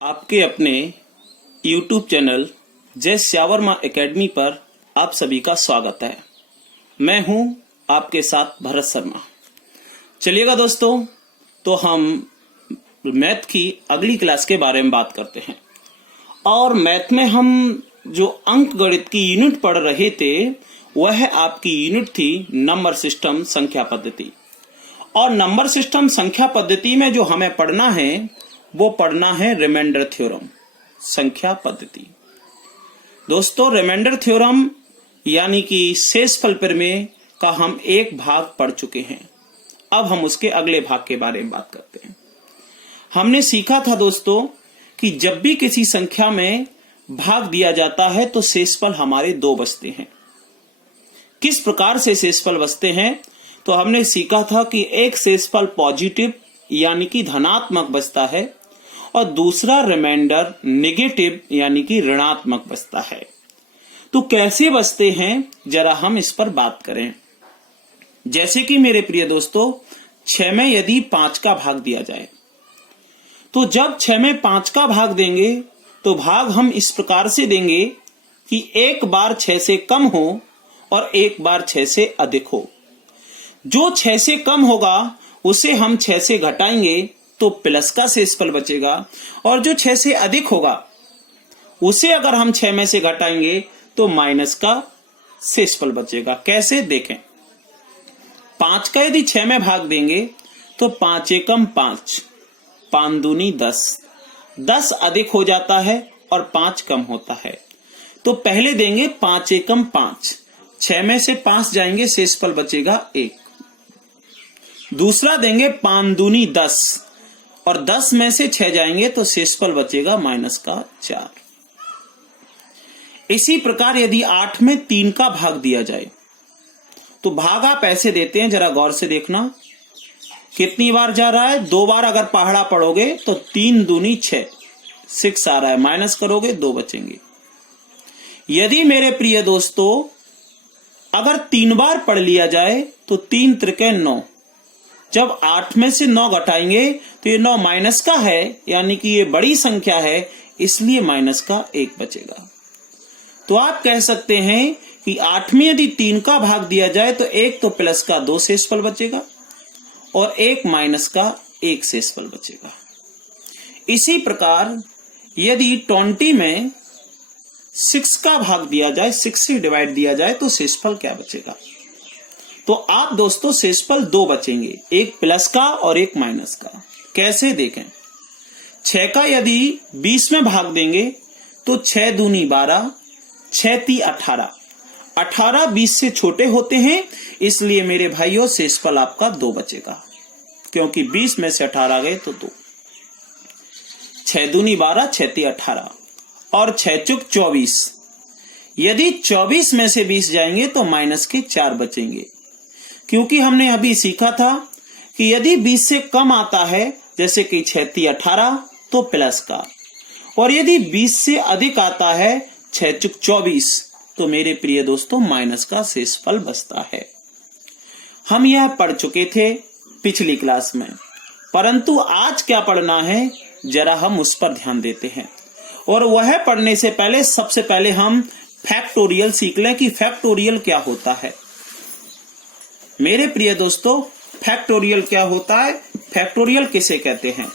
आपके अपने YouTube channel जय श्यावरमा एकेडमी पर आप सभी का स्वागत है। मैं हूं आपके साथ भरत शर्मा। चलिएगा दोस्तों, तो हम मैथ की अगली क्लास के बारे में बात करते हैं। और मैथ में हम जो अंक गणित की यूनिट पढ़ रहे थे वह आपकी यूनिट थी नंबर सिस्टम संख्या पद्धति। और नंबर सिस्टम संख्या पद्धति में जो हमें पढ़ना है वो पढ़ना है रिमाइंडर थ्योरम संख्या पद्धति। दोस्तों, रिमाइंडर थ्योरम यानी कि शेषफल प्रमेय का हम एक भाग पढ़ चुके हैं। अब हम उसके अगले भाग के बारे में बात करते हैं। हमने सीखा था दोस्तों कि जब भी किसी संख्या में भाग दिया जाता है तो शेषफल हमारे दो बचते हैं। किस प्रकार से शेषफल बचते हैं तो हमने सीखा था कि एक शेषफल पॉजिटिव यानी कि धनात्मक बचता है और दूसरा रिमाइंडर नेगेटिव यानी कि ऋणात्मक बचता है। तो कैसे बचते हैं जरा हम इस पर बात करें। जैसे कि मेरे प्रिय दोस्तों, 6 में यदि 5 का भाग दिया जाए तो जब 6 में 5 का भाग देंगे तो भाग हम इस प्रकार से देंगे कि एक बार 6 से कम हो और एक बार 6 से अधिक हो। जो 6 से कम होगा उसे हम 6 से घटाएंगे तो प्लस का शेषफल बचेगा, और जो 6 से अधिक होगा उसे अगर हम 6 में से घटाएंगे तो माइनस का शेषफल बचेगा। कैसे देखें। 5 का यदि 6 में भाग देंगे तो 5 एकम 5, 5 दूनी 10, 10 अधिक हो जाता है और 5 कम होता है। तो पहले देंगे 5 एकम 5, 6 में से 5 जाएंगे, शेषफल बचेगा 1। दूसरा देंगे 5 दूनी 10 और 10 में से 6 जाएंगे तो शेषफल बचेगा माइनस का 4। इसी प्रकार यदि 8 में 3 का भाग दिया जाए तो भाग आप ऐसे देते हैं, जरा गौर से देखना कितनी बार जा रहा है। 2 बार अगर पहाड़ा पढ़ोगे तो 3 दूनी 6, 6 आ रहा है, माइनस करोगे 2 बचेंगे। यदि मेरे प्रिय दोस्तों अगर 3 बार पढ़ लिया जाए तो 3 त्रिके 9, जब 8 में से 9 घटाएंगे तो ये 9 माइनस का है, यानी कि ये बड़ी संख्या है, इसलिए माइनस का 1 बचेगा। तो आप कह सकते हैं कि 8 में यदि 3 का भाग दिया जाए तो 1 तो प्लस का 2 शेषफल बचेगा और 1 माइनस का 1 शेषफल बचेगा। इसी प्रकार यदि 20 में 6 का भाग दिया जाए, 6 से डिवाइड दिया जाए तो शेषफल क्या बचेगा। तो आप दोस्तों शेषफल 2 बचेंगे, एक प्लस का और एक माइनस का। कैसे देखें। 6 का यदि 20 में भाग देंगे तो 6 दूनी 12, 6 ती 18, 18 20 से छोटे होते हैं, इसलिए मेरे भाइयों शेषफल आपका 2 बचेगा, क्योंकि 20 में से 18 गए तो 2। 6 दूनी 12, 6 ती 18 और 6 चुक 24। यदि 24 में से 20 जाएंगे तो माइनस के 4 बचेंगे, क्योंकि हमने अभी सीखा था कि यदि 20 से कम आता है जैसे कि 6 ती 18 तो प्लस का, और यदि 20 से अधिक आता है 6 चुक 24 तो मेरे प्रिय दोस्तों माइनस का शेषफल बचता है। हम यह पढ़ चुके थे पिछली क्लास में, परंतु आज क्या पढ़ना है जरा हम उस पर ध्यान देते हैं। और वह पढ़ने से पहले सबसे पहले हम फैक्टोरियल सीख लें कि फैक्टोरियल क्या होता है। मेरे प्रिय दोस्तों, फैक्टोरियल क्या होता है, फैक्टोरियल किसे कहते हैं,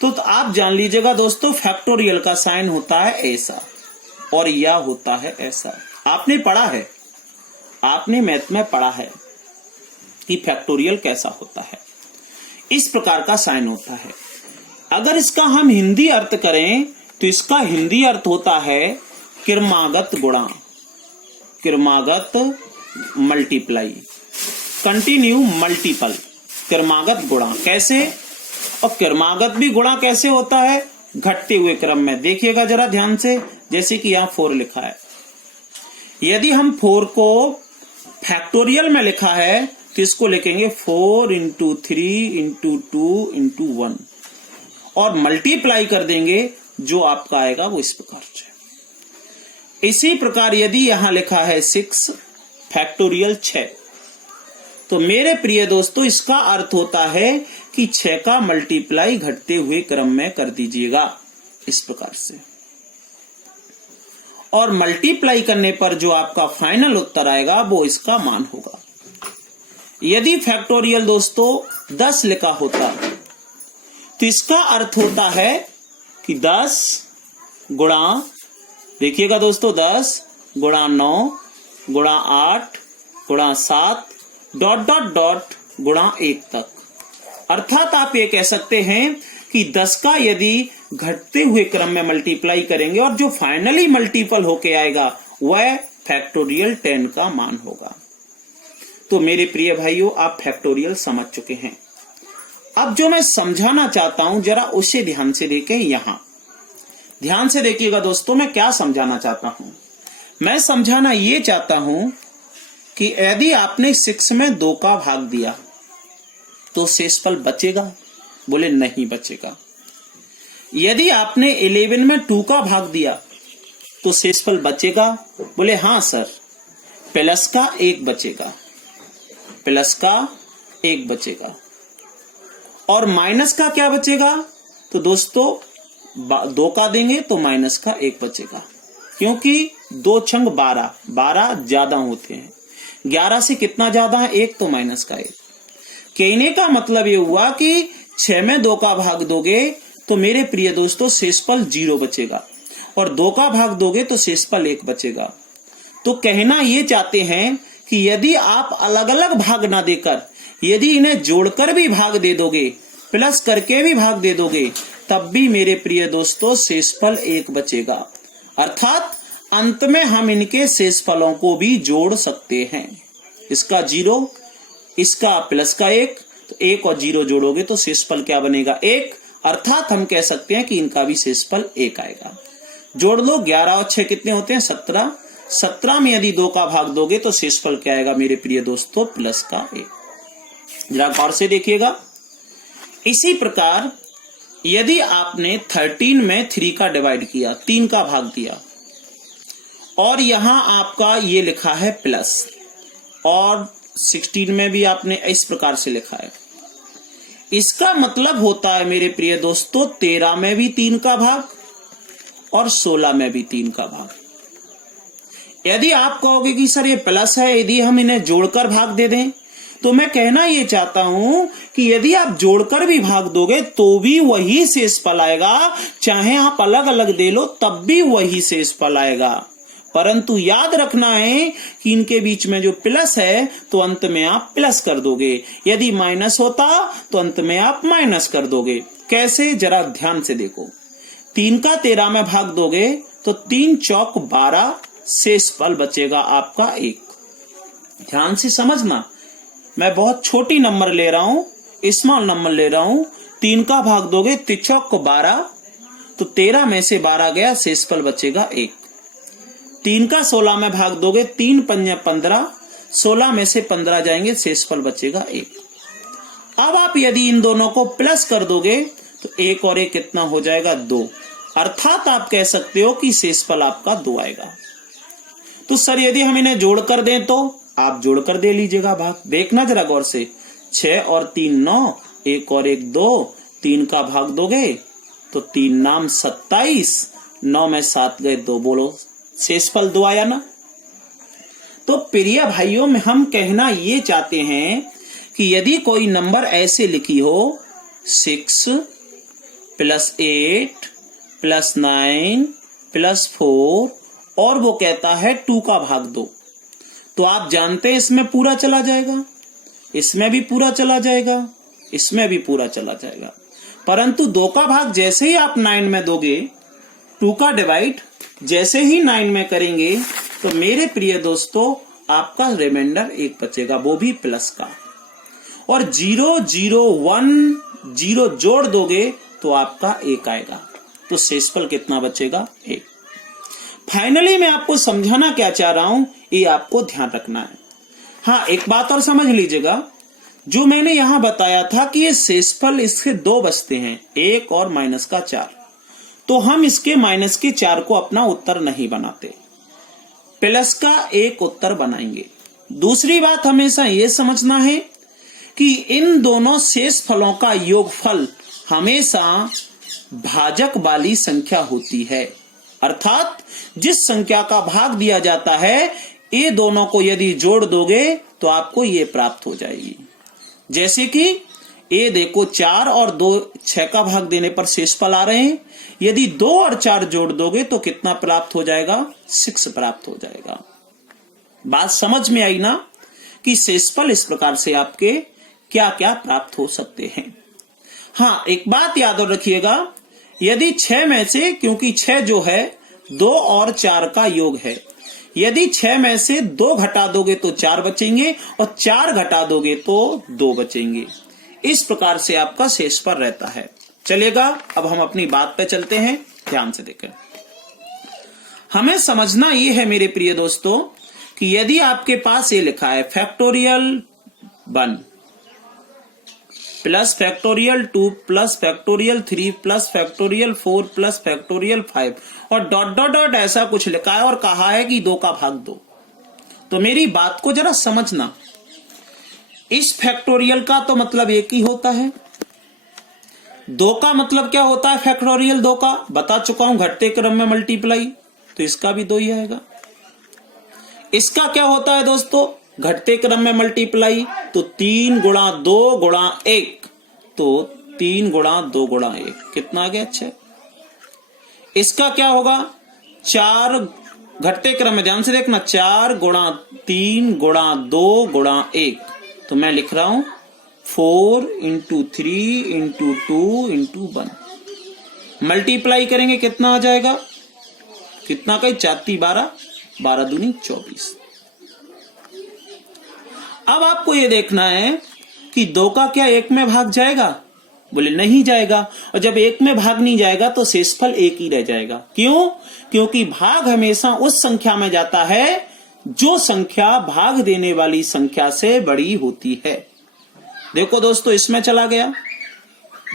तो आप जान लीजिएगा दोस्तों। फैक्टोरियल का साइन होता है ऐसा और यह होता है ऐसा। आपने पढ़ा है, आपने मैथ में पढ़ा है कि फैक्टोरियल कैसा होता है। इस प्रकार का साइन होता है। अगर इसका हम हिंदी अर्थ करें तो इसका हिंदी अर्थ होता है क्रमागत गुणा, क्रमागत मल्टीप्लाई, कंटिन्यू मल्टीपल, क्रमागत गुणा। कैसे, और क्रमागत भी गुणा कैसे होता है, घटते हुए क्रम में। देखिएगा जरा ध्यान से, जैसे कि यहाँ 4 लिखा है, यदि हम 4 को फैक्टोरियल में लिखा है तो इसको लिखेंगे 4 × 3 × 2 × 1 और मल्टीप्लाई कर देंगे, जो आपका आएगा वो इस प्रकार से। इसी प्रकार यदि यहां लिखा है 6 फैक्टोरियल 6, तो मेरे प्रिय दोस्तों इसका अर्थ होता है कि 6 का मल्टीप्लाई घटते हुए क्रम में कर दीजिएगा। इस प्रकार से, और मल्टीप्लाई करने पर जो आपका फाइनल उत्तर आएगा वो इसका मान होगा। यदि फैक्टोरियल दोस्तों 10 लिखा होता तो इसका अर्थ होता है कि 10 गुणा, देखिएगा दोस्तों, 10 गुणा 9 गुणा 8 गुणा 7 डॉट डॉट डॉट गुणा 1 तक। अर्थात आप ये कह सकते हैं कि 10 का यदि घटते हुए क्रम में मल्टीप्लाई करेंगे और जो फाइनली मल्टीपल होके आएगा वह फैक्टोरियल 10 का मान होगा। तो मेरे प्रिय भाइयों, आप फैक्टोरियल समझ चुके हैं। अब जो मैं समझाना चाहता हूं जरा उसे ध्यान से देखें। यहां ध्यान से देखिएगा दोस्तों, मैं क्या समझाना चाहता हूं। मैं समझाना ये चाहता हूं कि यदि आपने 6 में 2 का भाग दिया तो शेषफल बचेगा? बोले नहीं बचेगा। यदि आपने 11 में 2 का भाग दिया तो शेषफल बचेगा? बोले हाँ सर, प्लस का 1 बचेगा, प्लस का 1 बचेगा। और माइनस का क्या बचेगा? तो दोस्तों 2 का देंगे तो माइनस का 1 बचेगा, क्योंकि 2 छंग 12, 12 ज्यादा होते हैं। 11 से कितना ज्यादा है? 1, तो माइनस का 1। कहने का मतलब ये हुआ कि 6 में 2 का भाग दोगे तो मेरे प्रिय दोस्तों शेषफल 0 बचेगा, और 2 का भाग दोगे तो शेषफल 1 बचेगा। तो कहना ये चाहते हैं कि यदि आप अलग अलग भाग ना देकर यदि इन्हें जोड़कर भी भाग दे दोगे, प्लस करके भी भाग दे दोगे, तब भी मेरे प्रिय दोस्तों शेषफल 1 बचेगा। अर्थात अंत में हम इनके शेषफलों को भी जोड़ सकते हैं। इसका 0, इसका प्लस का 1, तो 1 और 0 जोड़ोगे तो शेषफल क्या बनेगा? 1। अर्थात हम कह सकते हैं कि इनका भी शेषफल 1 आएगा। जोड़ लो, 11 और 6 कितने होते हैं? 17। 17 में यदि 2 का भाग दोगे तो शेषफल क्या आएगा मेरे प्रिय दोस्तों? प्लस का 1। जरा गौर से देखिएगा। इसी प्रकार यदि आपने 13 में 3 का डिवाइड किया, 3 का भाग दिया, और यहां आपका ये लिखा है प्लस, और 16 में भी आपने इस प्रकार से लिखा है, इसका मतलब होता है मेरे प्रिय दोस्तों 13 में भी 3 का भाग और 16 में भी 3 का भाग। यदि आप कहोगे कि सर ये प्लस है, यदि हम इन्हें जोड़कर भाग दे दें, तो मैं कहना ये चाहता हूं कि यदि आप जोड़कर भी भाग दोगे तो भी वही शेषफल आएगा, चाहे आप अलग अलग दे लो तब भी वही शेषफल आएगा। परंतु याद रखना है कि इनके बीच में जो प्लस है तो अंत में आप प्लस कर दोगे, यदि माइनस होता तो अंत में आप माइनस कर दोगे। कैसे? जरा ध्यान से देखो। 3 का 13 में भाग दोगे तो 3 चौक 12, शेषफल बचेगा आपका 1। ध्यान से समझना, मैं बहुत छोटी नंबर ले रहा हूं, स्मॉल नंबर ले रहा हूं। 3 का भाग दोगे 3 चौक 12, तो 13 में से 12 गया, शेषफल बचेगा 1। 3 का 16 में भाग दोगे, 3 पंजे 15, 16 में से 15 जाएंगे, शेषफल बचेगा 1। अब आप यदि इन दोनों को प्लस कर दोगे तो 1 और 1 कितना हो जाएगा? 2। अर्थात आप कह सकते हो कि शेषफल आपका 2 आएगा। तो सर यदि हम इन्हें जोड़ कर दें तो आप जोड़कर दे लीजिएगा भाग। देखना जरा गौर से, 6 और 3 9, 1 और 1 2, 3 का भाग दोगे तो 3 नाम 27, 9 में 7 गए 2, बोलो शेषफल 2 आया ना। तो प्रिय भाइयों में हम कहना ये चाहते हैं कि यदि कोई नंबर ऐसे लिखी हो 6 + 8 + 9 + 4 और वो कहता है 2 का भाग दो, तो आप जानते हैं इसमें पूरा चला जाएगा, इसमें भी पूरा चला जाएगा, इसमें भी पूरा चला जाएगा। परंतु 2 का भाग जैसे ही आप 9 में दोगे, 2 का डिवाइड जैसे ही 9 में करेंगे, तो मेरे प्रिय दोस्तों आपका रिमाइंडर 1 बचेगा, वो भी प्लस का। और 0 0 1 0 जोड़ दोगे तो आपका 1 आएगा। तो शेषफल कितना बचेगा? 1। फाइनली मैं आपको समझाना क्या चाह रहा हूं, ये आपको ध्यान रखना है। हाँ, एक बात और समझ लीजिएगा, जो मैंने यहां बताया था कि ये शेषफल इसके 2 बचते हैं, 1 और माइनस का 4, तो हम इसके माइनस के 4 को अपना उत्तर नहीं बनाते, प्लस का 1 उत्तर बनाएंगे। दूसरी बात हमेशा ये समझना है कि इन दोनों शेषफलों का योगफल हमेशा भाजक वाली संख्या होती है। अर्थात जिस संख्या का भाग दिया जाता है, ये दोनों को यदि जोड़ दोगे तो आपको ये प्राप्त हो जाएगी। जैसे कि ये देखो 4 और 2 6 का भाग देने पर शेषफल आ रहे हैं। यदि 2 और 4 जोड़ दोगे तो कितना प्राप्त हो जाएगा? 6 प्राप्त हो जाएगा। बात समझ में आई ना कि शेषफल इस प्रकार से आपके क्या क्या प्राप्त हो सकते हैं। हाँ, एक बात याद रखिएगा, यदि 6 में से, क्योंकि 6 जो है 2 और 4 का योग है, यदि 6 में से 2 घटा दोगे तो 4 बचेंगे और 4 घटा दोगे तो 2 बचेंगे। इस प्रकार से आपका शेषफल रहता है। चलेगा, अब हम अपनी बात पे चलते हैं, ध्यान से देखें। हमें समझना ये है मेरे प्रिय दोस्तों कि यदि आपके पास ये लिखा है factorial 1 plus factorial 2 plus factorial 3 plus factorial 4 plus factorial 5 और डॉट डॉट डॉट ऐसा कुछ लिखा है और कहा है कि 2 का भाग दो, तो मेरी बात को जरा समझना। इस फैक्टोरियल का तो मतलब एक ही होता है, 2 का मतलब क्या होता है? फैक्टोरियल 2 का बता चुका हूं, घटते क्रम में मल्टीप्लाई, तो इसका भी 2 ही आएगा। इसका क्या होता है दोस्तों? घटते क्रम में मल्टीप्लाई, तो 3 गुणा 2 गुणा 1, तो 3 गुणा 2 गुणा 1 कितना आ गया? 6। इसका क्या होगा? 4 घटते क्रम में, ध्यान से देखना, 4 गुणा 3 गुणा 2 गुणा 1, तो मैं लिख रहा हूं 4 इंटू 3 इंटू 2 इंटू 1। मल्टीप्लाई करेंगे कितना आ जाएगा? कितना का? 4 × 12, 12 दूनी 24। अब आपको ये देखना है कि 2 का क्या 1 में भाग जाएगा? बोले नहीं जाएगा। और जब 1 में भाग नहीं जाएगा तो शेषफल 1 ही रह जाएगा। क्यों? क्योंकि भाग हमेशा उस संख्या में जाता है जो संख्या भाग देने वाली संख्या से बड़ी होती है। देखो दोस्तों, इसमें चला गया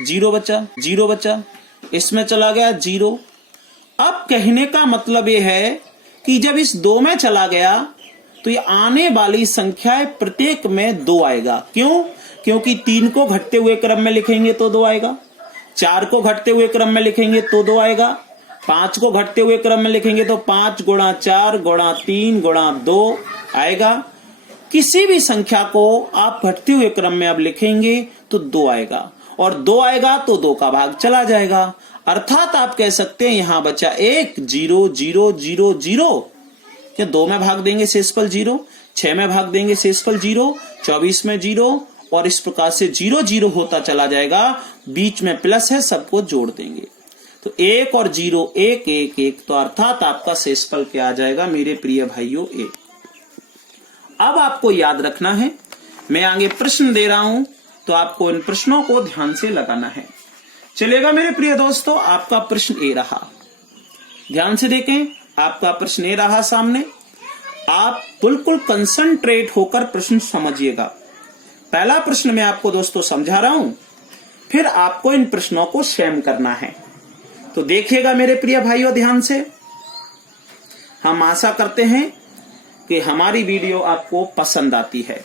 0 बचा, 0 बचा, इसमें चला गया 0। अब कहने का मतलब यह है कि जब इस 2 में चला गया तो ये आने वाली संख्याएं प्रत्येक में 2 आएगा। क्यों? क्योंकि 3 को घटते हुए क्रम में लिखेंगे तो 2 आएगा, 4 को घटते हुए क्रम में लिखेंगे तो 2 आएगा, 5 को घटते हुए क्रम में लिखेंगे तो 5 गुणा 4 गुणा 3 गुणा 2 आएगा। किसी भी संख्या को आप घटते हुए क्रम में अब लिखेंगे तो 2 आएगा, और 2 आएगा तो 2 का भाग चला जाएगा। अर्थात आप कह सकते हैं यहां बचा 1 0 0 0 0। क्या 2 में भाग देंगे शेषफल 0, 6 में भाग देंगे शेषफल 0, 24 में 0, और इस प्रकार से 0 0 होता चला जाएगा। बीच में प्लस है, सबको जोड़ देंगे तो 1 और 0 1 1 1, तो अर्थात आपका शेषफल क्या आ जाएगा मेरे प्रिय भाइयों? 1। अब आपको याद रखना है, मैं आगे प्रश्न दे रहा हूं तो आपको इन प्रश्नों को ध्यान से लगाना है। चलेगा मेरे प्रिय दोस्तों, आपका प्रश्न ए रहा, ध्यान से देखें, आपका प्रश्न ए रहा सामने। आप बिल्कुल कंसंट्रेट होकर प्रश्न समझिएगा। पहला प्रश्न मैं आपको दोस्तों समझा रहा हूं, फिर आपको इन प्रश्नों को स्वयं करना है। तो देखिएगा मेरे प्रिय भाइयों ध्यान से। हम आशा करते हैं कि हमारी वीडियो आपको पसंद आती है,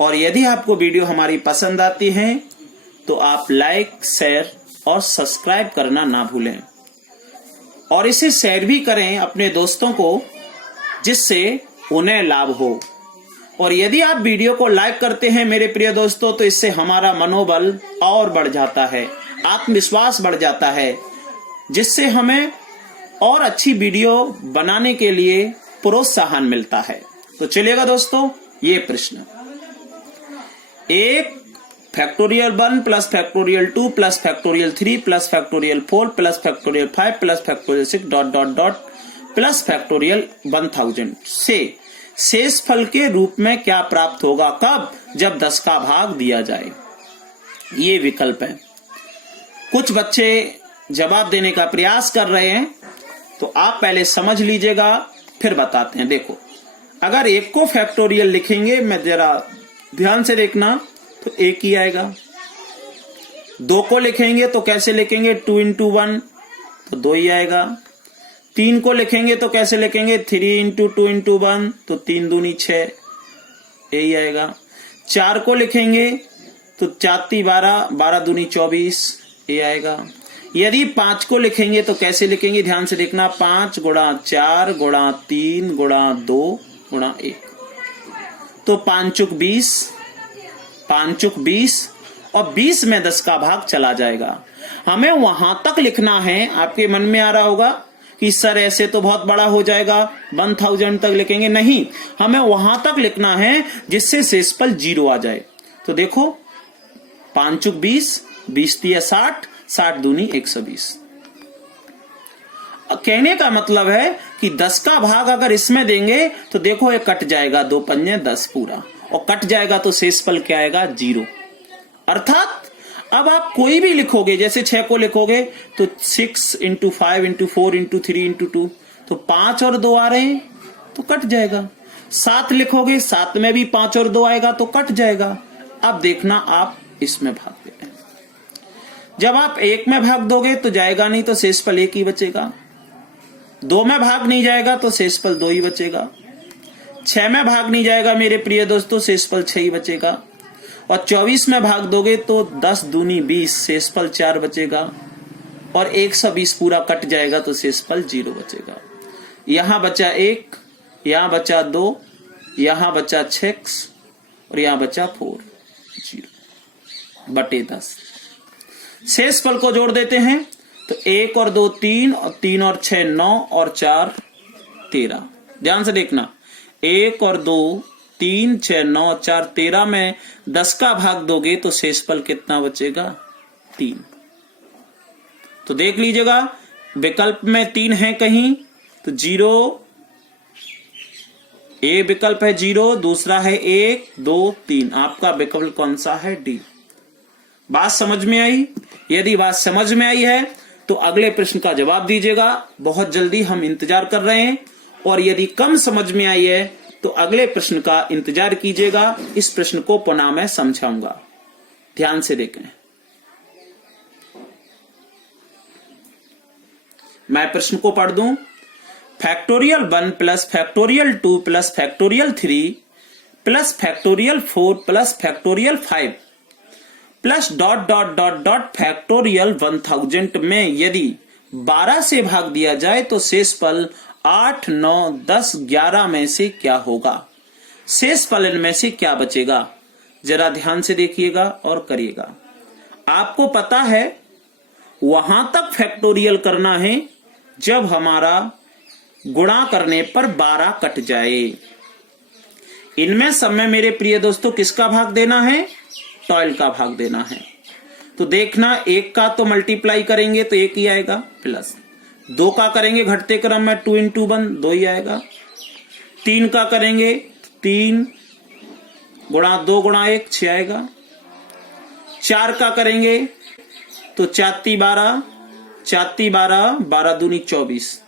और यदि आपको वीडियो हमारी पसंद आती है तो आप लाइक, शेयर और सब्सक्राइब करना ना भूलें, और इसे शेयर भी करें अपने दोस्तों को, जिससे उन्हें लाभ हो। और यदि आप वीडियो को लाइक करते हैं मेरे प्रिय दोस्तों, तो इससे हमारा मनोबल और बढ़ जाता है, आत्मविश्वास बढ़ जाता है, जिससे हमें और अच्छी वीडियो बनाने के लिए प्रोत्साहन मिलता है। तो चलिएगा दोस्तों, ये प्रश्न, 1 factorial 1 plus factorial 2 plus factorial 3 plus factorial 4 plus factorial 5 plus factorial 6 dot dot dot plus factorial 1000 से शेषफल के रूप में क्या प्राप्त होगा? कब? जब 10 का भाग दिया जाए। ये विकल्प है। कुछ बच्चे जवाब देने का प्रयास कर रहे हैं, तो आप पहले समझ लीजिएगा फिर बताते हैं। देखो, अगर 1 को फैक्टोरियल लिखेंगे, मैं जरा ध्यान से देखना, तो 1 ही आएगा। 2 को लिखेंगे तो कैसे लिखेंगे? 2 इंटू 1, तो 2 ही आएगा। 3 को लिखेंगे तो कैसे लिखेंगे? 3 इंटू 2 इंटू 1, तो 3 दूनी 6, यही आएगा। 4 को लिखेंगे तो 4 × 12, 12 दूनी 24, ये आएगा। यदि 5 को लिखेंगे तो कैसे लिखेंगे, ध्यान से देखना, 5 गुणा 4 गुणा 3 गुणा 2 गुणा 1, तो 5 चुक 20, 5 चुक 20 और 20 में 10 का भाग चला जाएगा। हमें वहां तक लिखना है। आपके मन में आ रहा होगा कि सर ऐसे तो बहुत बड़ा हो जाएगा, 1000 तक लिखेंगे, नहीं, हमें वहां तक लिखना है जिससे शेषफल 0 आ जाए। तो देखो 5 चुक 20, 20 तिया 60, 60 दूनी 120। कहने का मतलब है कि 10 का भाग अगर इसमें देंगे तो देखो ये कट जाएगा, 2 पंजे 10 पूरा, और कट जाएगा तो शेषफल क्या आएगा, 0। अर्थात अब आप कोई भी लिखोगे, जैसे 6 को लिखोगे तो 6 इंटू 5 इंटू 4 इंटू 3 इंटू 2, तो 5 और 2 आ रहे हैं तो कट जाएगा। 7 लिखोगे, 7 में भी 5 और 2 आएगा तो कट जाएगा। अब देखना आप इसमें भाग दे रहे हैं, जब आप 1 में भाग दोगे तो जाएगा नहीं, तो शेषफल 1 ही बचेगा। 2 में भाग नहीं जाएगा तो शेषफल 2 ही बचेगा। 6 में भाग नहीं जाएगा मेरे प्रिय दोस्तों, शेषफल 6 ही बचेगा। और 24 में भाग दोगे तो 10 दूनी 20, शेषफल 4 बचेगा। और 120 पूरा कट जाएगा तो शेषफल 0 बचेगा। यहां बचा 1, यहां बचा 2, यहां बचा 6 और यहां बचा 4, 0 बटे 10। शेषफल को जोड़ देते हैं तो 1 और 2 3 और 3 और 6 9 और 4 13। ध्यान से देखना, 1 और 2 3 6 9 4 13 में 10 का भाग दोगे तो शेषफल कितना बचेगा, 3। तो देख लीजिएगा विकल्प में 3 है कहीं तो 0, ए विकल्प है 0, दूसरा है 1 2 3, आपका विकल्प कौन सा है, डी। बात समझ में आई? यदि बात समझ में आई है तो अगले प्रश्न का जवाब दीजिएगा, बहुत जल्दी हम इंतजार कर रहे हैं। और यदि कम समझ में आई है तो अगले प्रश्न का इंतजार कीजिएगा। इस प्रश्न को पुनः मैं समझाऊंगा, ध्यान से देखें। मैं प्रश्न को पढ़ दूं, factorial 1 plus factorial 2 plus factorial 3 plus factorial 4 plus factorial 5 plus dot dot dot dot factorial 1000 में यदि 12 से भाग दिया जाए तो शेषफल 8 9 10 11 में से क्या होगा, शेषफल इनमें से क्या बचेगा। जरा ध्यान से देखिएगा और करिएगा। आपको पता है वहां तक फैक्टोरियल करना है जब हमारा गुणा करने पर 12 कट जाए। इनमें सब में मेरे प्रिय दोस्तों किसका भाग देना है, टॉयल का भाग देना है। तो देखना 1 का तो मल्टीप्लाई करेंगे तो 1 ही आएगा, प्लस 2 का करेंगे घटते क्रम में 2 इंटू 1 2 ही आएगा। 3 का करेंगे 3 गुणा 2 गुणा 1 6 आएगा। 4 का करेंगे तो 4 × 12 4 × 12 12 दूनी 24।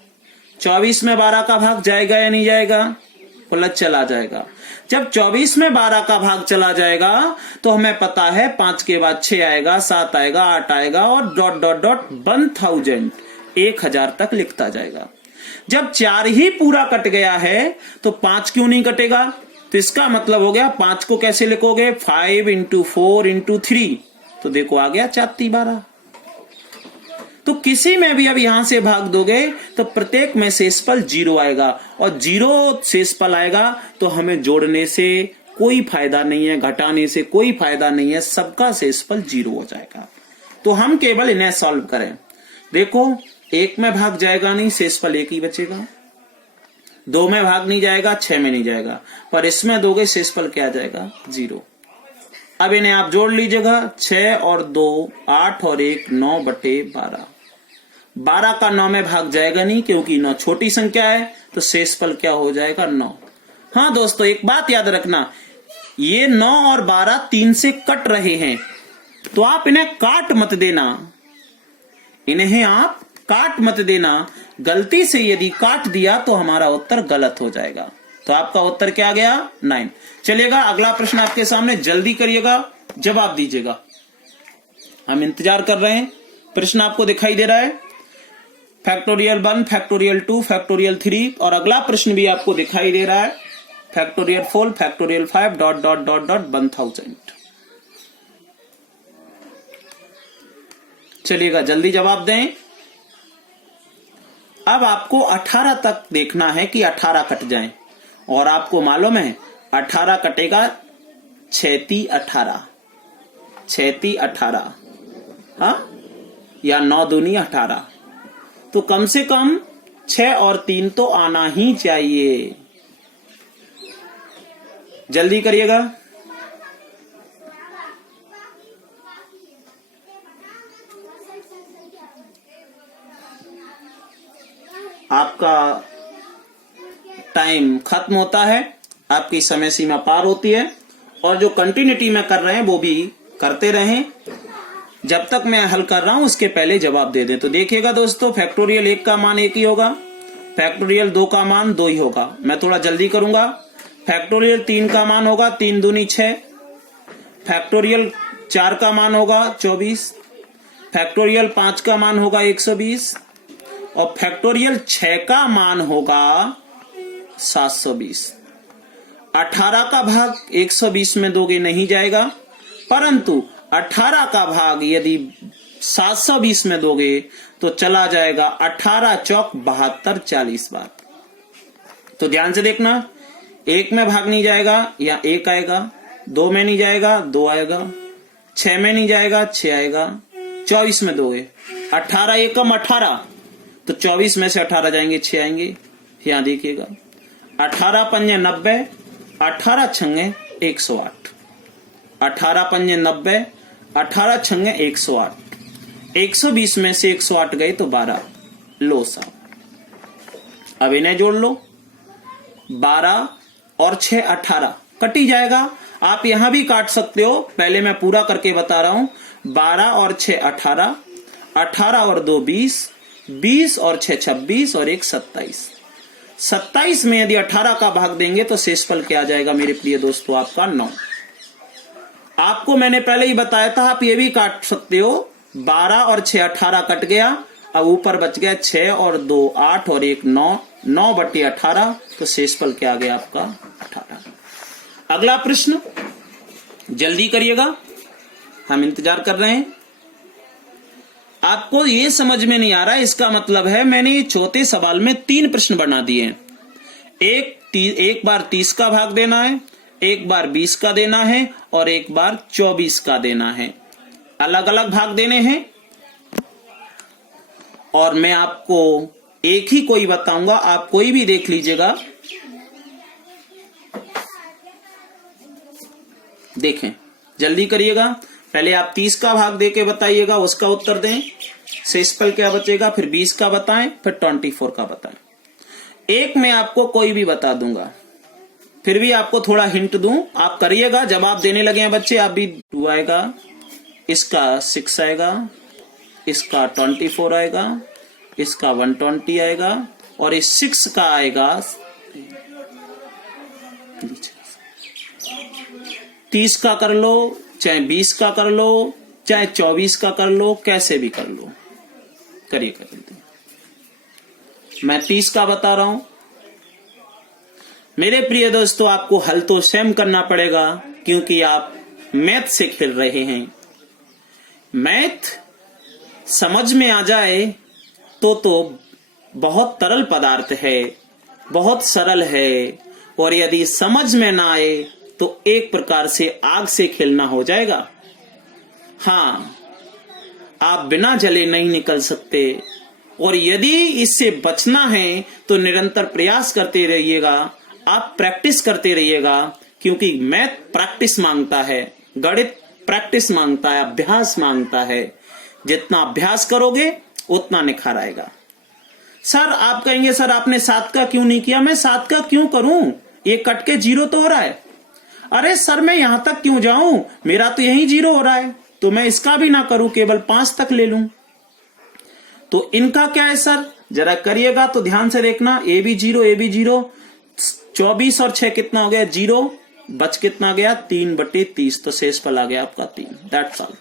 24 में 12 का भाग जाएगा या नहीं जाएगा, प्लस चला जाएगा। जब 24 में 12 का भाग चला जाएगा तो हमें पता है 5 के बाद 6 आएगा, 7 आएगा, 8 आएगा और डॉट डॉट डॉट 1000 तक लिखता जाएगा। जब 4 ही पूरा कट गया है तो 5 क्यों नहीं कटेगा, तो इसका मतलब हो गया 5 को कैसे लिखोगे, 5 इंटू 4 इंटू 3, तो देखो आ गया 4 × 12। तो किसी में भी अब यहां से भाग दोगे तो प्रत्येक में शेषफल 0 आएगा, और 0 शेषफल आएगा तो हमें जोड़ने से कोई फायदा नहीं है, घटाने से कोई फायदा नहीं है, सबका शेषफल 0 हो जाएगा। तो हम केवल इन्हें सॉल्व करें। देखो 1 में भाग जाएगा नहीं, शेषफल 1 ही बचेगा। 2 में भाग नहीं जाएगा, 6 में नहीं जाएगा, पर इसमें दोगे शेषफल क्या आ जाएगा, 0। अब इन्हें आप जोड़ लीजिएगा, 6 और 2 8 और 1 9 बटे 12। 12 का 9 में भाग जाएगा नहीं क्योंकि 9 छोटी संख्या है, तो शेषफल क्या हो जाएगा, 9। हाँ दोस्तों एक बात याद रखना, ये 9 और 12 3 से कट रहे हैं, तो आप इन्हें काट मत देना, इन्हें आप काट मत देना। गलती से यदि काट दिया तो हमारा उत्तर गलत हो जाएगा। तो आपका उत्तर क्या आ गया, 9। चलिएगा अगला प्रश्न आपके सामने, जल्दी करिएगा, जवाब दीजिएगा, हम इंतजार कर रहे हैं। प्रश्न आपको दिखाई दे रहा है, फैक्टोरियल 1 फैक्टोरियल 2 फैक्टोरियल 3, और अगला प्रश्न भी आपको दिखाई दे रहा है, factorial 4 factorial 5 dot dot dot dot 1000। चलिएगा जल्दी जवाब दें। अब आपको 18 तक देखना है कि 18 कट जाएं, और आपको मालूम है 18 कटेगा 6 18, 6 18, हाँ, या 9 दूनी 18, तो कम से कम 6 और 3 तो आना ही चाहिए। जल्दी करिएगा। आपका टाइम खत्म होता है, आपकी समय सीमा पार होती है, और जो कंटिन्यूटी में कर रहे हैं वो भी करते रहें। जब तक मैं हल कर रहा हूं उसके पहले जवाब दे दें। तो देखिएगा दोस्तों, फैक्टोरियल 1 का मान 1 ही होगा, फैक्टोरियल 2 का मान 2 ही होगा। मैं थोड़ा जल्दी करूंगा। फैक्टोरियल 3 का मान होगा 3 दूनी 6, फैक्टोरियल 4 का मान होगा 24, फैक्टोरियल 5 का मान होगा 120, और फैक्टोरियल 6 का मान होगा 720। 18 का भाग 120 में दोगे नहीं जाएगा, परंतु 18 का भाग यदि 720 में दोगे तो चला जाएगा 18 चौक 72 40 बार। तो ध्यान से देखना, 1 में भाग नहीं जाएगा या 1 आएगा, 2 में नहीं जाएगा 2 आएगा, 6 में नहीं जाएगा 6 आएगा, 24 में दोगे 18 एकम 18, तो 24 में से 18 जाएंगे 6 आएंगे। यहां देखिएगा 18 पंजे 90, 18 छंगे 108, 18 पंजे 90, 18 छंगे 108, 120 में से 108 गए तो 12, लो साहब। अब इन्हें जोड़ लो, 12 और 6 18, कट ही जाएगा। आप यहां भी काट सकते हो, पहले मैं पूरा करके बता रहा हूं। 12 और 6 18, 18 और 2 20, 20 और 6 26, और 1 27। 27 में यदि 18 का भाग देंगे तो शेषफल क्या आ जाएगा मेरे प्रिय दोस्तों, आपका 9। आपको मैंने पहले ही बताया था, आप ये भी काट सकते हो। 12 और 6 18 कट गया, अब ऊपर बच गया 6 और 2 8 और 1 9, 9/18, तो शेषफल क्या आ गया आपका 18। अगला प्रश्न जल्दी करिएगा, हम इंतजार कर रहे हैं। आपको ये समझ में नहीं आ रहा है, इसका मतलब है मैंने चौथे सवाल में 3 प्रश्न बना दिए हैं। एक बार 30 का भाग देना है, एक बार 20 का देना है, और एक बार 24 का देना है। अलग अलग भाग देने हैं, और मैं आपको एक ही कोई बताऊंगा, आप कोई भी देख लीजिएगा। देखें, जल्दी करिएगा। पहले आप 30 का भाग देके बताइएगा, उसका उत्तर दें, शेषफल क्या बचेगा, फिर 20 का बताएं, फिर 24 का बताएं। एक मैं आपको कोई भी बता दूंगा, फिर भी आपको थोड़ा हिंट दूं, आप करिएगा। जवाब देने लगे हैं बच्चे, आप भी 2 आएगा, इसका 6 आएगा, इसका 24 आएगा, इसका 120 आएगा, और इस 6 का आएगा 30 का कर लो, चाहे 20 का कर लो, चाहे 24 का कर लो, कैसे भी कर लो, करिएगा जल्दी। मैं 30 का बता रहा हूं। मेरे प्रिय दोस्तों, आपको हल तो स्वयं करना पड़ेगा, क्योंकि आप मैथ से खेल रहे हैं। मैथ समझ में आ जाए तो बहुत तरल पदार्थ है, बहुत सरल है, और यदि समझ में ना आए तो एक प्रकार से आग से खेलना हो जाएगा। हाँ, आप बिना जले नहीं निकल सकते, और यदि इससे बचना है तो निरंतर प्रयास करते रहिएगा, आप प्रैक्टिस करते रहिएगा, क्योंकि मैथ प्रैक्टिस मांगता है, गणित प्रैक्टिस मांगता है, अभ्यास मांगता है। जितना अभ्यास करोगे उतना निखार आएगा। सर आप कहेंगे, सर आपने 7 का क्यों नहीं किया? मैं 7 का क्यों करूं, ये कट के 0 तो हो रहा है। अरे सर मैं यहां तक क्यों जाऊं, मेरा तो यही 0 हो रहा है, तो मैं इसका भी ना करूं, केवल 5 तक ले लूं। तो इनका क्या है सर, जरा करिएगा तो ध्यान से देखना। ए भी 0, ए भी 0, 24 और 6 कितना हो गया 0, बच कितना गया 3/30, तो शेषफल आ गया आपका 3। That's all.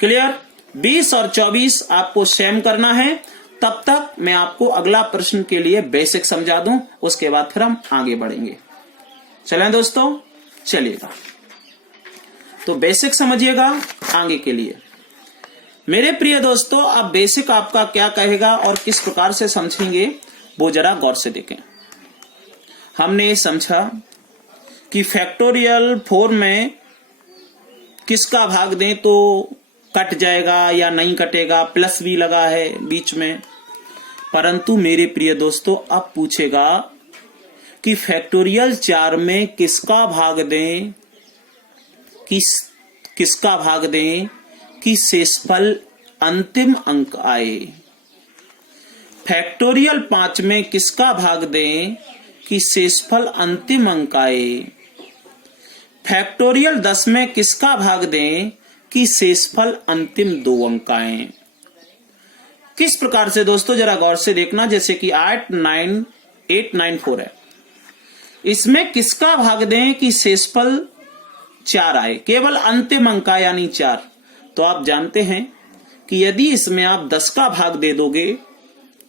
क्लियर? 20 और 24 आपको सेम करना है। तब तक मैं आपको अगला प्रश्न के लिए बेसिक समझा दूं, उसके बाद फिर हम आगे बढ़ेंगे। चलें दोस्तों, चलिएगा। तो बेसिक समझिएगा आगे के लिए। मेरे प्रिय दोस्तों, अब बेसिक आपका क्या कहेगा और किस प्रकार से समझेंगे वो जरा गौर से देखें। हमने ये समझा कि फैक्टोरियल 4 में किसका भाग दें तो कट जाएगा या नहीं कटेगा, प्लस भी लगा है बीच में। परंतु मेरे प्रिय दोस्तों, अब पूछेगा कि फैक्टोरियल 4 में किसका भाग दें, किसका भाग दें कि शेषफल अंतिम अंक आए। फैक्टोरियल 5 में किसका भाग दें कि शेषफल अंतिम अंक आए। फैक्टोरियल 10 में किसका भाग दें कि शेषफल अंतिम 2 अंक आए। किस प्रकार से दोस्तों, जरा गौर से देखना। जैसे कि 8, 9, 8, 9, 4 है, इसमें किसका भाग दें कि शेषफल 4 आए, केवल अंतिम अंक यानी 4। तो आप जानते हैं कि यदि इसमें आप 10 का भाग दे दोगे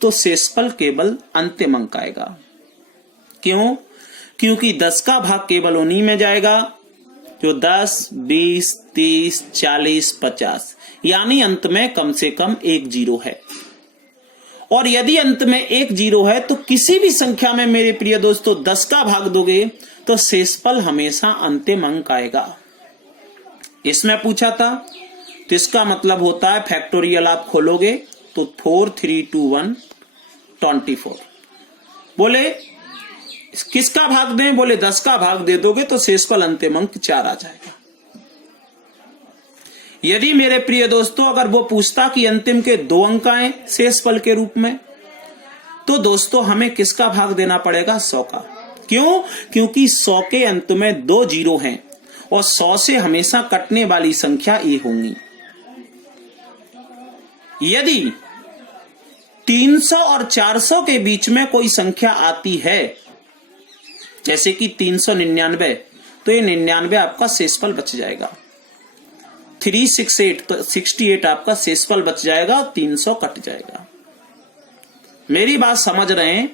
तो शेषफल केवल अंतिम अंक आएगा। क्यों? क्योंकि 10 का भाग केवल उन्हीं में जाएगा जो 10, 20, 30, 40, 50, यानी अंत में कम से कम एक 0 है। और यदि अंत में एक 0 है तो किसी भी संख्या में मेरे प्रिय दोस्तों 10 का भाग दोगे तो शेषफल हमेशा अंतिम अंक आएगा। इसमें पूछा था, तो इसका मतलब होता है फैक्टोरियल आप खोलोगे तो 4, 3, 2, 1, 24। बोले किसका भाग दें, बोले 10 का भाग दे दोगे तो शेषफल अंतिम अंक 4 आ जाएगा। यदि मेरे प्रिय दोस्तों अगर वो पूछता कि अंतिम के 2 अंक आए शेषफल के रूप में, तो दोस्तों हमें किसका भाग देना पड़ेगा, 100 का। क्यों? क्योंकि 100 के अंत में 2 0 हैं और 100 से हमेशा कटने वाली संख्या ये होंगी। यदि 300 और 400 के बीच में कोई संख्या आती है, जैसे कि 399, तो ये 99 आपका शेषफल बच जाएगा। 368 तो 68 आपका शेषफल बच जाएगा और 300 कट जाएगा। मेरी बात समझ रहे हैं?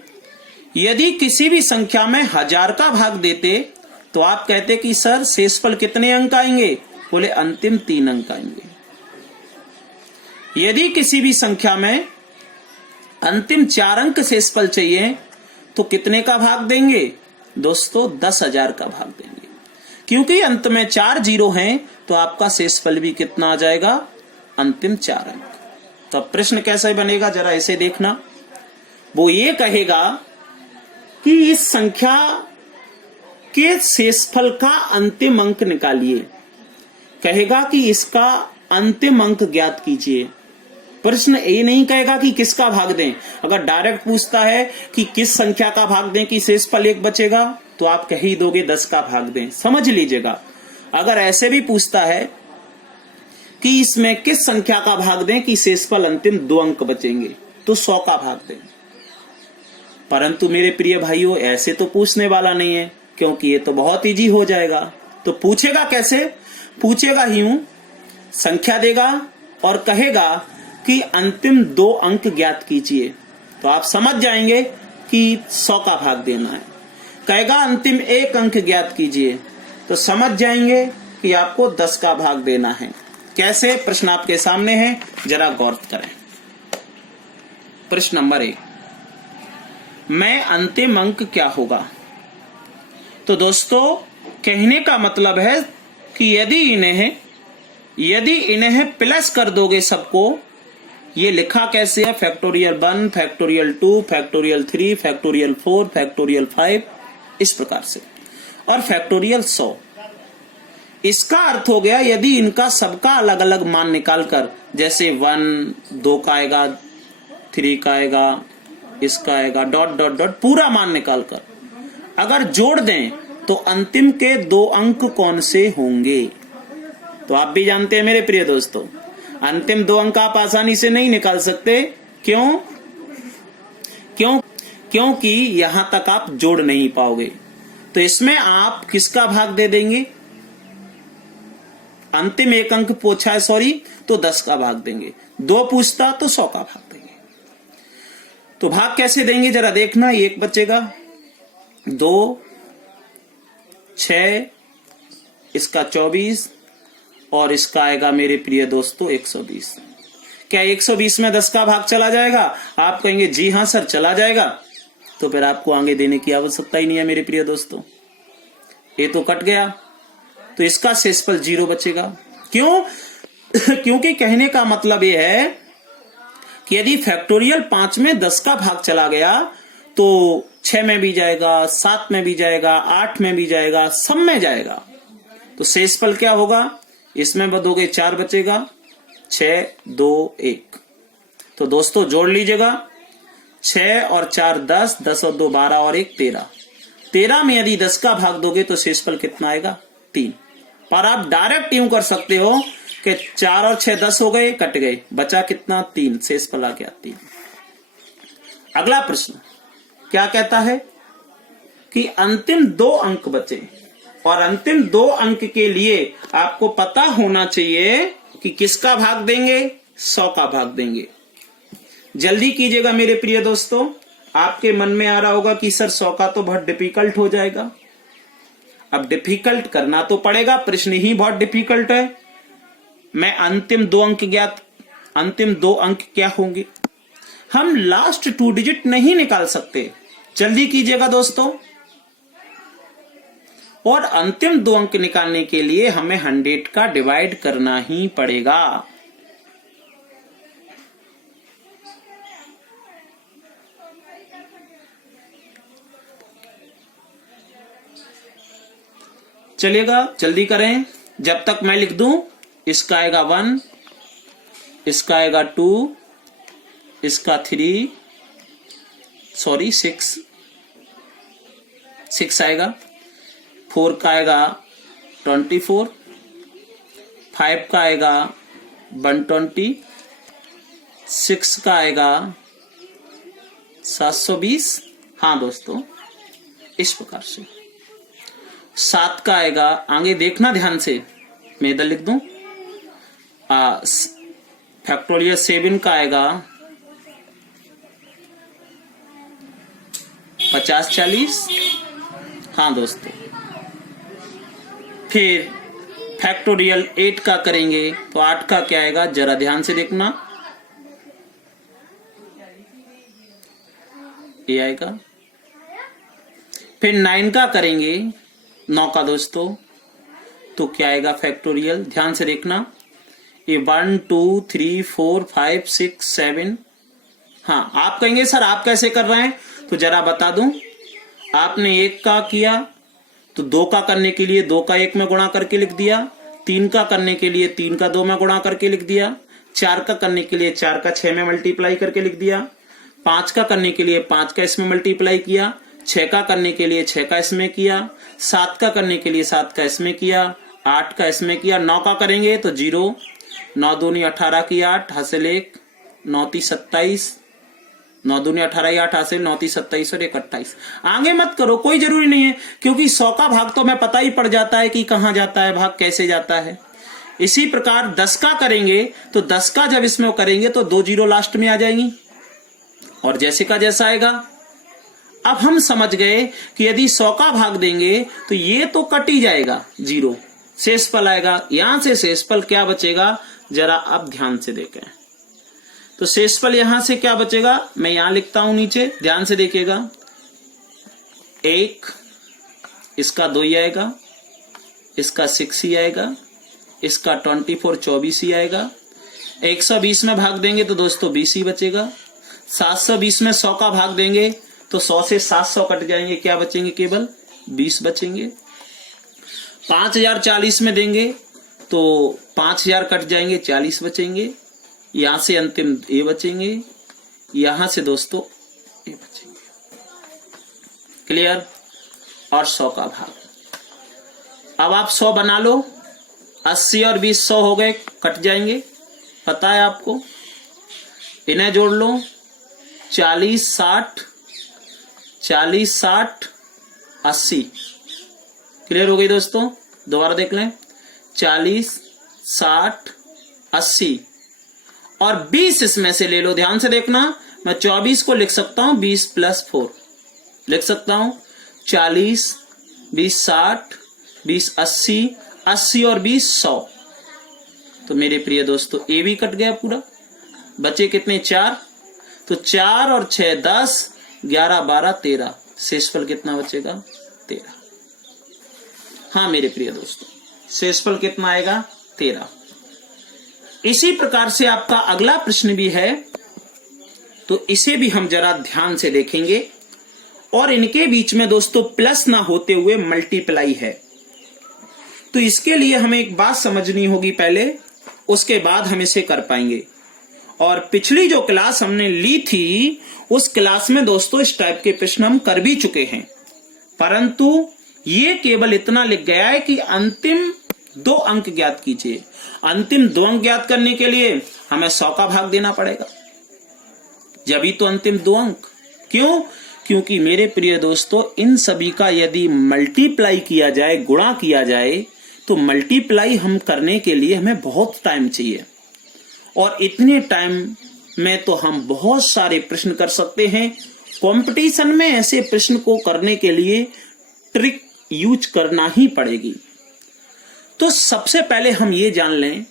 यदि किसी भी संख्या में 1000 का भाग देते तो आप कहते कि सर शेषफल कितने अंक आएंगे, बोले अंतिम 3 अंक आएंगे। यदि किसी भी संख्या में अंतिम 4 अंक शेषफल चाहिए तो कितने का भाग देंगे दोस्तों, 10,000 का भाग देंगे। क्योंकि अंत में 4 0 हैं तो आपका शेषफल भी कितना आ जाएगा, अंतिम 4 अंक। तो प्रश्न कैसे बनेगा जरा इसे देखना। वो ये कहेगा कि इस संख्या के शेषफल का अंतिम अंक निकालिए, कहेगा कि इसका अंतिम अंक ज्ञात कीजिए। प्रश्न ये नहीं कहेगा कि किसका भाग दें। अगर डायरेक्ट पूछता है कि किस संख्या का भाग दें कि शेषफल 1 बचेगा, तो आप कह ही दोगे 10 का भाग दें। समझ लीजिएगा। अगर ऐसे भी पूछता है कि इसमें किस संख्या का भाग दें कि शेषफल अंतिम 2 अंक बचेंगे, तो 100 का भाग दें। परंतु मेरे प्रिय भाइयों ऐसे तो पूछने वाला नहीं है, क्योंकि ये तो बहुत इजी हो जाएगा। तो पूछेगा कैसे? पूछेगा यूं, संख्या देगा और कहेगा कि अंतिम 2 अंक ज्ञात कीजिए। तो आप समझ जाएंगे कि 100 का भाग देना है। कहेगा अंतिम 1 अंक ज्ञात कीजिए, तो समझ जाएंगे कि आपको 10 का भाग देना है। कैसे? प्रश्न आपके सामने है, जरा गौर करें। प्रश्न नंबर 1, मैं अंतिम अंक क्या होगा? तो दोस्तों कहने का मतलब है कि यदि इन्हें प्लस कर दोगे सबको, ये लिखा कैसे है, factorial 1, factorial 2, factorial 3, factorial 4, factorial 5, इस प्रकार से, और फैक्टोरियल 100। इसका अर्थ हो गया यदि इनका सबका अलग अलग मान निकालकर, जैसे 1 2 का आएगा, 3 का आएगा, इसका आएगा, डॉट डॉट डॉट पूरा मान निकालकर अगर जोड़ दें तो अंतिम के 2 अंक कौन से होंगे? तो आप भी जानते हैं मेरे प्रिय दोस्तों, अंतिम 2 अंक आप आसानी से नहीं निकाल सकते। क्यों? क्योंकि यहां तक आप जोड़ नहीं पाओगे। तो इसमें आप किसका भाग दे देंगे? अंतिम 1 अंक पूछा है, सॉरी, तो 10 का भाग देंगे। 2 पूछता तो 100 का भाग देंगे। तो भाग कैसे देंगे जरा देखना। 1 बचेगा, 2, 6, इसका 24 और इसका आएगा मेरे प्रिय दोस्तों 120। क्या 120 में 10 का भाग चला जाएगा? आप कहेंगे जी हाँ सर चला जाएगा, तो फिर आपको आगे देने की आवश्यकता ही नहीं है मेरे प्रिय दोस्तों। ये तो कट गया, तो इसका शेषफल 0 बचेगा। क्यों? क्योंकि कहने का मतलब ये है कि यदि फैक्टोरियल 5 में 10 का भाग चला गया तो 6 में भी जाएगा, 7 में भी जाएगा, 8 में भी जाएगा, सब में जाएगा। तो शेषफल क्या होगा? इसमें बदोगे 4 बचेगा, 6 2 1। तो दोस्तों जोड़ लीजिएगा, 6 और 4 10, 10 और 2 12 और 1 13। 13 में यदि 10 का भाग दोगे तो शेषफल कितना आएगा? 3। पर आप डायरेक्ट यूं कर सकते हो कि 4 और 6 10 हो गए, कट गए, बचा कितना? 3, शेषफल आ गया 3। अगला प्रश्न क्या कहता है कि अंतिम 2 अंक बचे, और अंतिम 2 अंक के लिए आपको पता होना चाहिए कि किसका भाग देंगे? 100 का भाग देंगे। जल्दी कीजिएगा मेरे प्रिय दोस्तों। आपके मन में आ रहा होगा कि सर 100 का तो बहुत डिफिकल्ट हो जाएगा। अब डिफिकल्ट करना तो पड़ेगा, प्रश्न ही बहुत डिफिकल्ट है। मैं अंतिम 2 अंक ज्ञात, अंतिम 2 अंक क्या होंगे? हम लास्ट 2 डिजिट नहीं निकाल सकते। जल्दी कीजिएगा दोस्तों। और अंतिम 2 अंक निकालने के लिए हमें 100 का डिवाइड करना ही पड़ेगा। चलिएगा जल्दी करें, जब तक मैं लिख दूं। इसका आएगा 1, इसका आएगा 2, इसका 3, सॉरी 6 आएगा, 4 का आएगा 24, 5 का आएगा 120, 6 का आएगा 720। हाँ दोस्तों, इस प्रकार से 7 का आएगा, आगे देखना ध्यान से, मैं इधर लिख दूं। फैक्टोरियल 7 का आएगा 50 40। हाँ दोस्तों, फिर फैक्टोरियल 8 का करेंगे तो 8 का क्या आएगा? जरा ध्यान से देखना, ये आएगा। फिर 9 का करेंगे, 9 का दोस्तों, तो क्या आएगा? फैक्टोरियल, ध्यान से देखना, ये 1 2 3 4 5 6 7। हाँ, आप कहेंगे सर आप कैसे कर रहे हैं? तो जरा बता दूं, आपने 1 का किया तो 2 का करने के लिए 2 का 1 में गुणा करके लिख दिया, 3 का करने के लिए 3 का 2 में गुणा करके लिख दिया, 4 का करने के लिए 4 का 6 में मल्टीप्लाई करके लिख दिया, 5 का करने के लिए 5 का इसमें मल्टीप्लाई किया, 6 का करने के लिए 6 का इसमें किया, 7 का करने के लिए 7 का इसमें किया, 8 का इसमें किया, 9 का करेंगे तो 0, 9 दूनी 18 की 8 हासिल 1, 9 ती 27, 9 दूनी 18 8 हासिल 9 ती 27 और 1 28। आगे मत करो, कोई जरूरी नहीं है, क्योंकि 100 का भाग तो हमें पता ही पड़ जाता है कि कहां जाता है भाग, कैसे जाता है। इसी प्रकार 10 का करेंगे तो 10 का जब इसमें करेंगे तो 2 0 लास्ट में आ जाएंगी, और जैसे का जैसा आएगा। अब हम समझ गए कि यदि 100 का भाग देंगे तो ये तो कट ही जाएगा, 0, शेषफल आएगा। यहां से शेषफल क्या बचेगा? जरा अब ध्यान से देखें, तो शेषफल यहां से क्या बचेगा? मैं यहां लिखता हूं नीचे, ध्यान से देखिएगा। 1, इसका 2 ही आएगा, इसका 6 ही आएगा, इसका 24 24 ही आएगा। 120 में भाग देंगे तो दोस्तों 20 ही बचेगा। 720 में 100 का भाग देंगे तो 100 से 700 कट जाएंगे, क्या बचेंगे? केवल 20 बचेंगे। 5040 में देंगे तो 5000 कट जाएंगे, 40 बचेंगे। यहां से अंतिम ये बचेंगे, यहां से दोस्तों ये बचेंगे। क्लियर? और 100 का भाग, अब आप 100 बना लो। 80 और 20 100 हो गए, कट जाएंगे, पता है आपको। इन्हें जोड़ लो, 40 60 40 60 80। क्लियर हो गई दोस्तों? दोबारा देख लें, 40 60 80 और 20 इसमें से ले लो। ध्यान से देखना, मैं 24 को लिख सकता हूं 20 + 4 लिख सकता हूं। 40 20 60 20 80 80 और 20 100। तो मेरे प्रिय दोस्तों, ए भी कट गया पूरा, बचे कितने 4, तो 4 और 6 10, 11 12 13, शेषफल कितना बचेगा 13। हाँ मेरे प्रिय दोस्तों, शेषफल कितना आएगा 13। इसी प्रकार से आपका अगला प्रश्न भी है, तो इसे भी हम जरा ध्यान से देखेंगे। और इनके बीच में दोस्तों प्लस ना होते हुए मल्टीप्लाई है, तो इसके लिए हमें एक बात समझनी होगी पहले, उसके बाद हम इसे कर पाएंगे। और पिछली जो क्लास हमने ली थी उस क्लास में दोस्तों इस टाइप के प्रश्न हम कर भी चुके हैं, परंतु ये केवल इतना लिख गया है कि अंतिम 2 अंक ज्ञात कीजिए। अंतिम 2 अंक ज्ञात करने के लिए हमें 100 का भाग देना पड़ेगा, जब तो अंतिम 2 अंक। क्यों? क्योंकि मेरे प्रिय दोस्तों इन सभी का यदि मल्टीप्लाई किया जाए, गुणा किया जाए, तो मल्टीप्लाई हम करने के लिए हमें बहुत टाइम चाहिए, और इतने टाइम में तो हम बहुत सारे प्रश्न कर सकते हैं। कंपटीशन में ऐसे प्रश्न को करने के लिए ट्रिक यूज करना ही पड़ेगी। तो सबसे पहले हम ये जान लें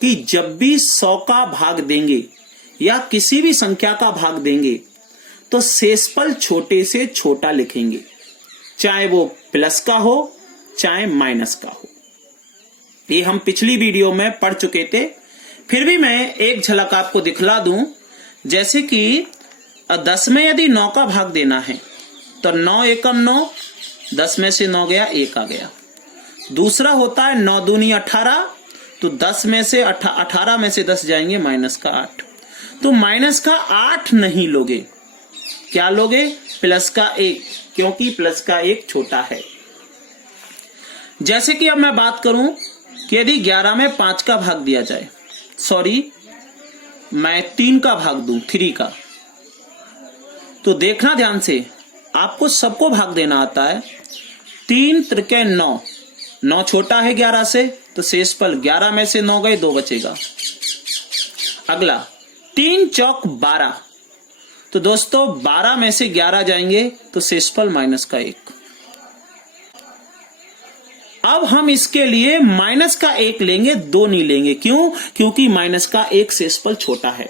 कि जब भी 100 का भाग देंगे या किसी भी संख्या का भाग देंगे तो शेषफल छोटे से छोटा लिखेंगे, चाहे वो प्लस का हो चाहे माइनस का हो। ये हम पिछली वीडियो में पढ़ चुके थे, फिर भी मैं एक झलक आपको दिखला दूं। जैसे कि 10 में यदि 9 का भाग देना है तो 9 एकम 9, 10 में से 9 गया, 1 आ गया। दूसरा होता है 9 दूनी 18, तो 10 में से 18 में से 10 जाएंगे, माइनस का 8। तो माइनस का 8 नहीं लोगे, क्या लोगे? प्लस का 1, क्योंकि प्लस का 1 छोटा है। जैसे कि अब मैं बात करूं कि यदि 11 में 5 का भाग दिया जाए, सॉरी मैं 3 का भाग दूं, 3 का, तो देखना ध्यान से, आपको सबको भाग देना आता है। 3 त्रिके 9, 9 छोटा है 11 से, तो शेषफल 11 में से 9 गए, 2 बचेगा। अगला 3 चौक 12, तो दोस्तों 12 में से 11 जाएंगे, तो शेषफल माइनस का 1। अब हम इसके लिए माइनस का 1 लेंगे, 2 नहीं लेंगे। क्यों? क्योंकि माइनस का 1 शेषफल छोटा है।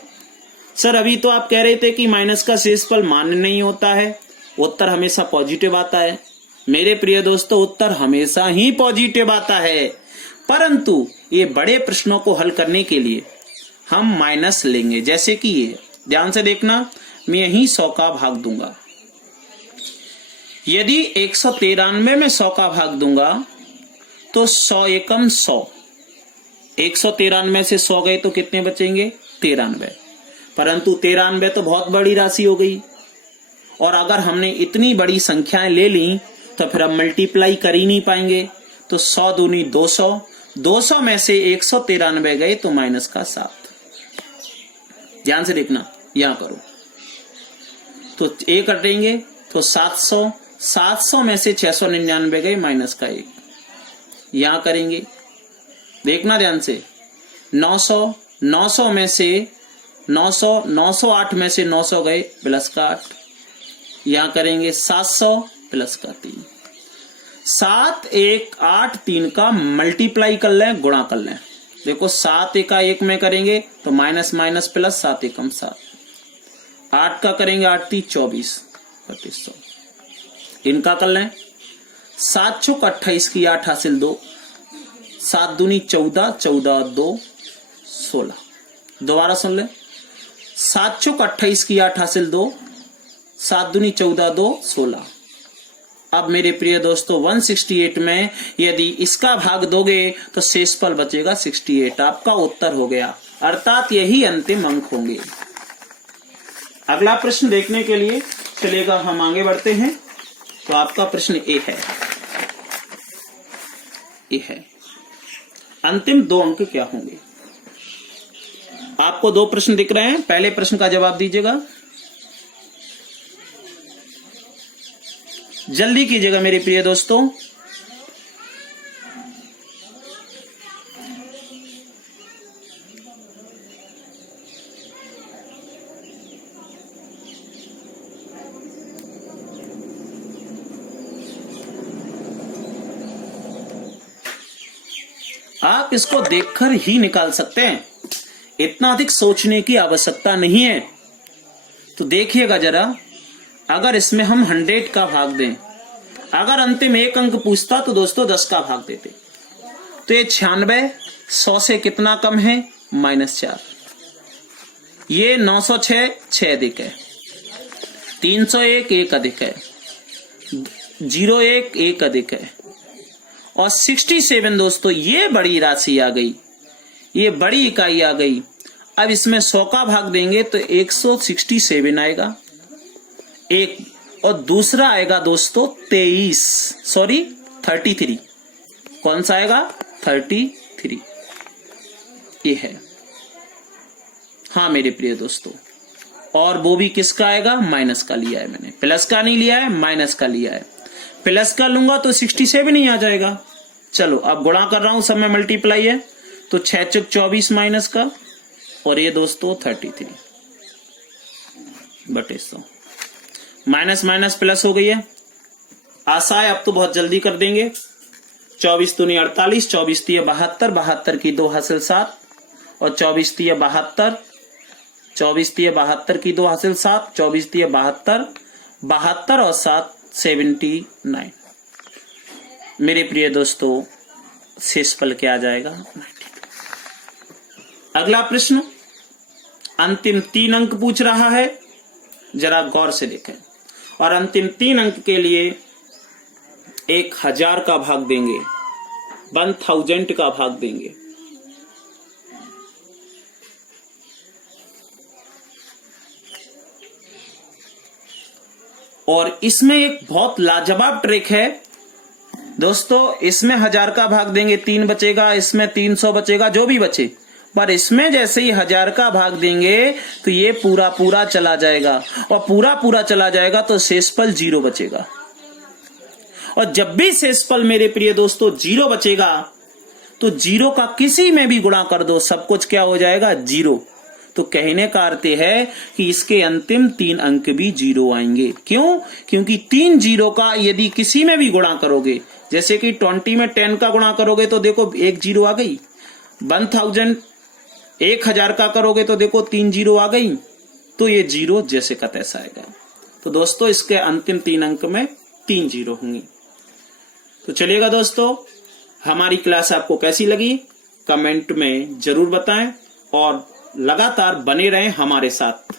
सर अभी तो आप कह रहे थे कि माइनस का शेषफल मान्य नहीं होता है, उत्तर हमेशा पॉजिटिव आता है। मेरे प्रिय दोस्तों उत्तर हमेशा ही पॉजिटिव आता है, परंतु ये बड़े प्रश्नों को हल करने के लिए हम माइनस लेंगे। जैसे कि ये ध्यान से देखना, मैं यही 100 का भाग दूंगा। यदि 193 में 100 का भाग दूंगा तो 100 एकम 100, 193 से 100 गए तो कितने बचेंगे? 93। परंतु 93 तो बहुत बड़ी राशि हो गई, और अगर हमने इतनी बड़ी संख्याएं ले ली तो फिर हम मल्टीप्लाई कर ही नहीं पाएंगे। तो 100 दूनी 200, 200 में से 193 गए तो माइनस का 7। ध्यान से देखना, यहां करो तो 1 कटेंगे, तो 700, 700 में से 699 गए, माइनस का 1। यहां करेंगे, देखना ध्यान से, 900, 900 में से 900, 908 में से 900 गए, प्लस का 8। यहां करेंगे 700 प्लस का 3। 7 1 8 3 का मल्टीप्लाई कर लें, गुणा कर लें। देखो 7 का 1 में करेंगे तो माइनस माइनस प्लस, 7 एकम 7। 8 का करेंगे 8 3 24, 2500। इनका कर लें, 7 छुक 28 की 8 हासिल 2, 7 दूनी 14, 14 2 16। दोबारा सुन ले, 7 छुक 28 की 8 हासिल 2, 7 दूनी 14 2 16। अब मेरे प्रिय दोस्तों 168 में यदि इसका भाग दोगे तो शेषफल बचेगा 68। आपका उत्तर हो गया, अर्थात यही अंतिम अंक होंगे। अगला प्रश्न देखने के लिए चलेगा, हम आगे बढ़ते हैं। तो आपका प्रश्न ए है, अंतिम 2 अंक क्या होंगे? आपको 2 प्रश्न दिख रहे हैं, पहले प्रश्न का जवाब दीजिएगा, जल्दी कीजिएगा मेरे प्रिय दोस्तों। आप इसको देखकर ही निकाल सकते हैं, इतना अधिक सोचने की आवश्यकता नहीं है। तो देखिएगा जरा, अगर इसमें हम 100 का भाग दें, अगर अंतिम एक अंक पूछता तो दोस्तों 10 का भाग देते। तो ये 96 100 से कितना कम है, -4। ये 906 6 अधिक है, 301 1 अधिक है, 01 1 अधिक है, और 67 दोस्तों ये बड़ी राशि आ गई, ये बड़ी इकाई आ गई। अब इसमें 100 का भाग देंगे तो 167 आएगा एक, और दूसरा आएगा दोस्तों 33। कौन सा आएगा, 33 ये है। हाँ मेरे प्रिय दोस्तों, और वो भी किसका आएगा, माइनस का लिया है मैंने, प्लस का नहीं लिया है, माइनस का लिया है। प्लस का लूंगा तो 67 ही आ जाएगा। चलो अब गुणा कर रहा हूं, सब में मल्टीप्लाई है, तो 6 चुक 24 माइनस का, और ये दोस्तों 33 बटे 100। माइनस माइनस प्लस हो गई है, आशा है अब तो बहुत जल्दी कर देंगे। 24 दूनी 48, 24 तीय 72, 72 की 2 हासिल 7, और 24 तीय 72, 24 तीय 72 की 2 हासिल 7, 24 तीय 72, 72 और 7 79। मेरे प्रिय दोस्तों शेषफल क्या आ जाएगा, 90। अगला प्रश्न अंतिम 3 अंक पूछ रहा है, जरा गौर से देखें। और अंतिम 3 अंक के लिए 1000 का भाग देंगे, 1000 का भाग देंगे। और इसमें एक बहुत लाजवाब ट्रिक है दोस्तों, इसमें 1000 का भाग देंगे 3 बचेगा, इसमें 300 बचेगा, जो भी बचे, पर इसमें जैसे ही 1000 का भाग देंगे तो ये पूरा पूरा चला जाएगा, और पूरा पूरा चला जाएगा तो शेषफल 0 बचेगा। और जब भी शेषफल मेरे प्रिय दोस्तों 0 बचेगा तो 0 का किसी में भी गुणा कर दो, सब कुछ क्या हो जाएगा, 0। तो कहने का अर्थ है कि इसके अंतिम 3 अंक भी 0 आएंगे। क्यों? क्योंकि 3 0 का यदि किसी में भी गुणा करोगे, जैसे कि 20 में 10 का गुणा करोगे तो देखो 1 0 आ गई, 1000 का करोगे तो देखो 3 0 आ गई, तो ये 0 जैसे का तैसा आएगा। तो दोस्तों इसके अंतिम 3 अंक में 3 0 होंगे। तो चलिएगा दोस्तों, हमारी क्लास आपको कैसी लगी कमेंट में जरूर बताएं, और लगातार बने रहें हमारे साथ।